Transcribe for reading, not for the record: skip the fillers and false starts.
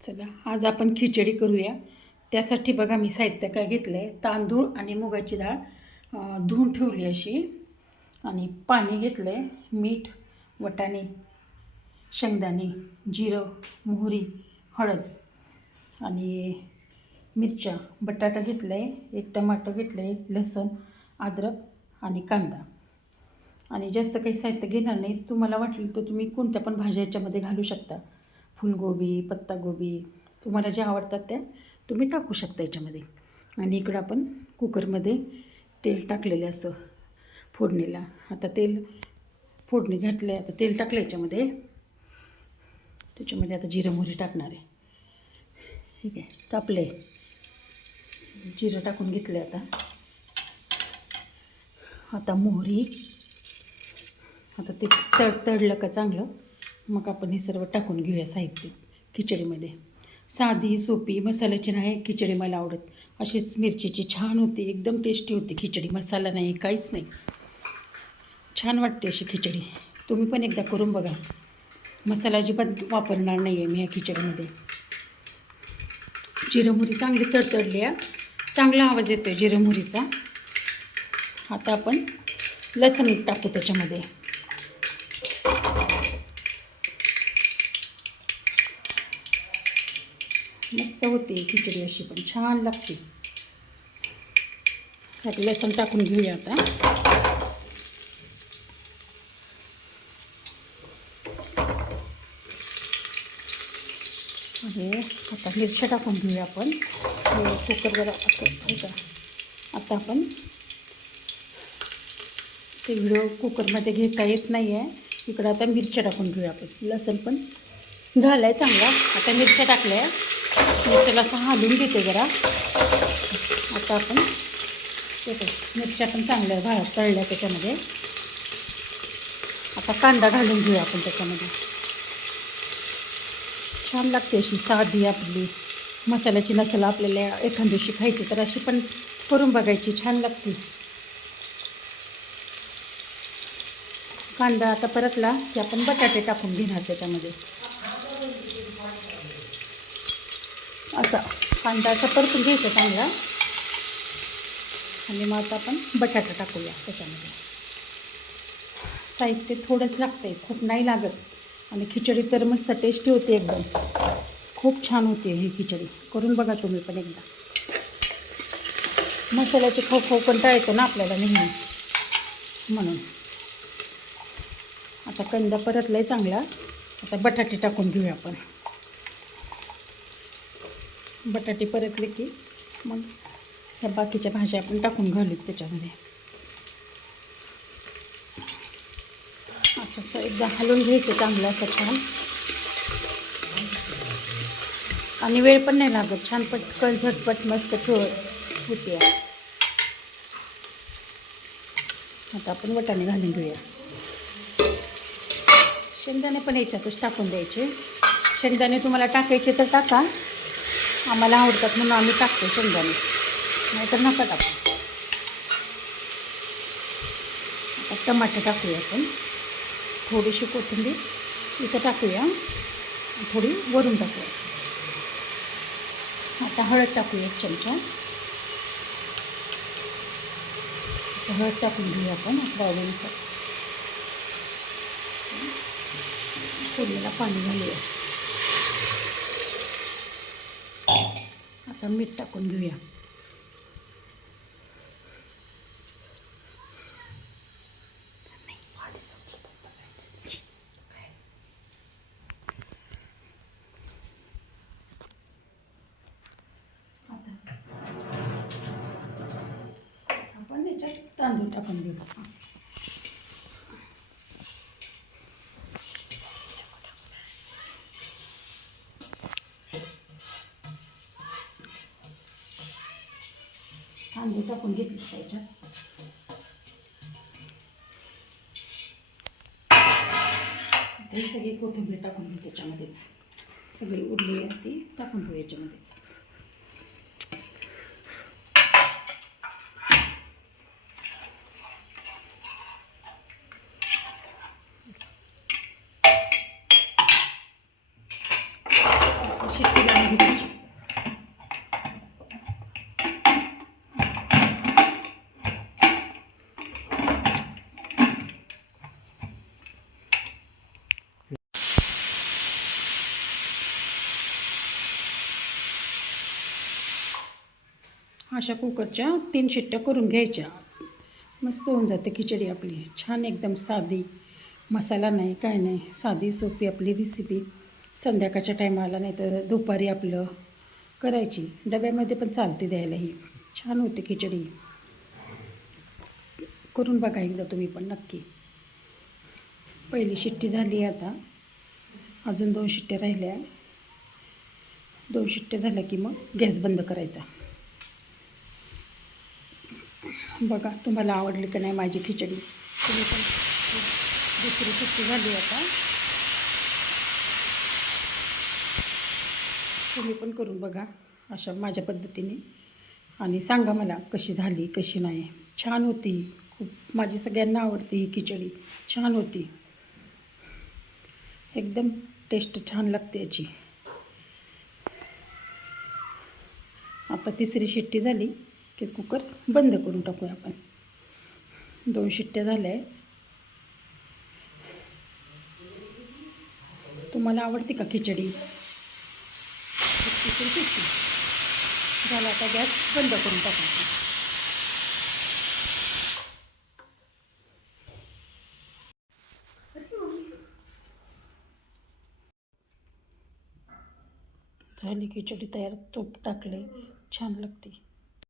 चला आज आपण खिचडी करूया. त्यासाठी बघा मी साहित्य काय घेतलं आहे. तांदूळ आणि मुगाची डाळ धुवून ठेवली अशी, आणि पाणी घेतलं आहे, मीठ, वाटाणे, शेंगदाणे, जिरं, मोहरी, हळद आणि मिरच्या, बटाटा घेतला आहे, एक टमाटर घेतलं आहे, लसूण, अद्रक आणि कांदा. आणि जास्त काही साहित्य घेणार नाही. तुम्हाला वाटलं तर तुम्ही कोणत्या पण भाज्या याच्यामध्ये घालू शकता. फुलगोबी, पत्तागोबी, तुम्हाला ज्या आवडतात त्या तुम्ही टाकू शकता याच्यामध्ये. आणि इकडं आपण कुकरमध्ये तेल टाकलेलं असं फोडणीला. आता तेल फोडणी घातलं आहे, आता तेल टाकलं याच्यामध्ये. त्याच्यामध्ये आता जिरं मोहरी टाकणार आहे. ठीक आहे, तापलं आहे, जिरं टाकून घेतलं आहे. आता मोहरी, आता ते तळलं का चांगलं, मग आपण हे सर्व टाकून घेऊया साहित्य खिचडीमध्ये. साधी सोपी मसाल्याची नाही खिचडी मला आवडत. अशीच मिरचीची छान होती, एकदम टेस्टी होती खिचडी. मसाला नाही, काहीच नाही, छान वाटते अशी खिचडी. तुम्ही पण एकदा करून बघा. मसाला अजिबात वापरणार नाही आहे मी या खिचडीमध्ये. जिरं मोहरी चांगली तडतडली आहे, चांगला आवाज येतो आहे जिरं मोहरीचा. आता आपण लसूण टाकू त्याच्यामध्ये. मस्त होते खिचडी, अशी पण छान लागते. त्यात लसूण टाकून घेऊया आता. आणि आता मिरच्या टाकून घेऊया आपण. कुकर जरा असं होतं. आता आपण ते व्हिडिओ कुकरमध्ये घेता येत नाही आहे. इकडं आता मिरच्या टाकून घेऊया आपण. लसूण पण झालं आहे चांगला. आता मिरच्या टाकल्या आहे, मिरच्याला असं हलवून घेते जरा. आता आपण मिरच्या पण चांगल्या तळल्या त्याच्यामध्ये. आता कांदा घालून घेऊया आपण त्याच्यामध्ये. छान लागते अशी साधी आपली मसाल्याची नसेल आपल्याला एखाद्याशी खायची तर अशी पण करून बघायची, छान लागते. कांदा आता परतला की आपण बटाटे टाकून घेणार त्याच्यामध्ये. असा कांदा असा परतून घ्यायचा चांगला. आणि मग आता आपण बटाटा टाकूया त्याच्यामध्ये. साहित्य थोडंच लागतं आहे, खूप नाही लागत. आणि खिचडी तर मस्त टेस्टी होते एकदम, खूप छान होते ही खिचडी. करून बघा तुम्ही पण एकदा. मसाल्याचे खाऊ कंटाळा येतो ना आपल्याला नेहमी, म्हणून. आता कांदा परतला आहे चांगला. आता बटाटे टाकून घेऊया आपण. बटाटे परतले की मग ह्या बाकीच्या भाज्या आपण टाकून घालूत त्याच्यामध्ये. असं एकदा हलवून घ्यायचं चांगलं असं छान. आणि वेळ पण नाही लागत, छान पटकन झटपट मस्त होते. आता आपण वाटाणे घालून घेऊया. शेंगदाणे पण याच्यातच टाकून द्यायचे. शेंगदाणे तुम्हाला टाकायचे तर टाका, आम्हाला आवडतात म्हणून आम्ही टाकतो शेंगदाणे, नाहीतर नका टाकू. आता टमाटर टाकूया आपण. थोडीशी कोथिंबीर इथं टाकूया, थोडी वरून टाकूया. आता हळद टाकूया 1 चमचा. असं हळद टाकून घेऊया आपण आपल्या आवडीनुसार. फोडणीला पाणी घालूया. आता मीठ टाकून घेऊया. आपण याच्यात तांदूळ टाकून घेऊ. तांदूळ टाकून घेतले त्याच्यात. ही सगळी कोथिंबीर टाकून घेऊ त्याच्यामध्येच. सगळी उरली आहे ती टाकून घेऊ याच्यामध्येच. शिट्टी अशा कुकरच्या 3 शिट्ट्या करून घ्यायच्या. मस्त होऊन जाते खिचडी आपली, छान एकदम साधी, मसाला नाही काय नाही, साधी सोपी आपली रेसिपी. संध्याकाळच्या टायमाला नाही तर दुपारी आपलं करायची, डब्यामध्ये पण चालते द्यायला. ही छान होते खिचडी. करून बघा एकदा तुम्ही पण नक्की. पहिली शिट्टी झाली आहे, आता अजून 2 शिट्ट्या राहिल्या. 2 शिट्ट्या झाल्या की मग गॅस बंद करायचा. बघा तुम्हाला आवडली का नाही माझी खिचडी. तुम्ही पण दुसरी शिट्टी झाली आता, तुम्ही पण करून बघा अशा माझ्या पद्धतीने आणि सांगा मला कशी झाली कशी नाही. छान होती खूप, माझी सगळ्यांना आवडती ही खिचडी, छान होती एकदम, टेस्ट छान लागते याची. आता तिसरी शिट्टी झाली की कुकर बंद करून टाकूया आपण. 2 शिट्ट्या झाल्या आहे. तुम्हाला आवडते का खिचडी? झाला, आता गॅस बंद करून टाकायचा. झाली खिचडी तयार, तूप टाकले, छान लागते.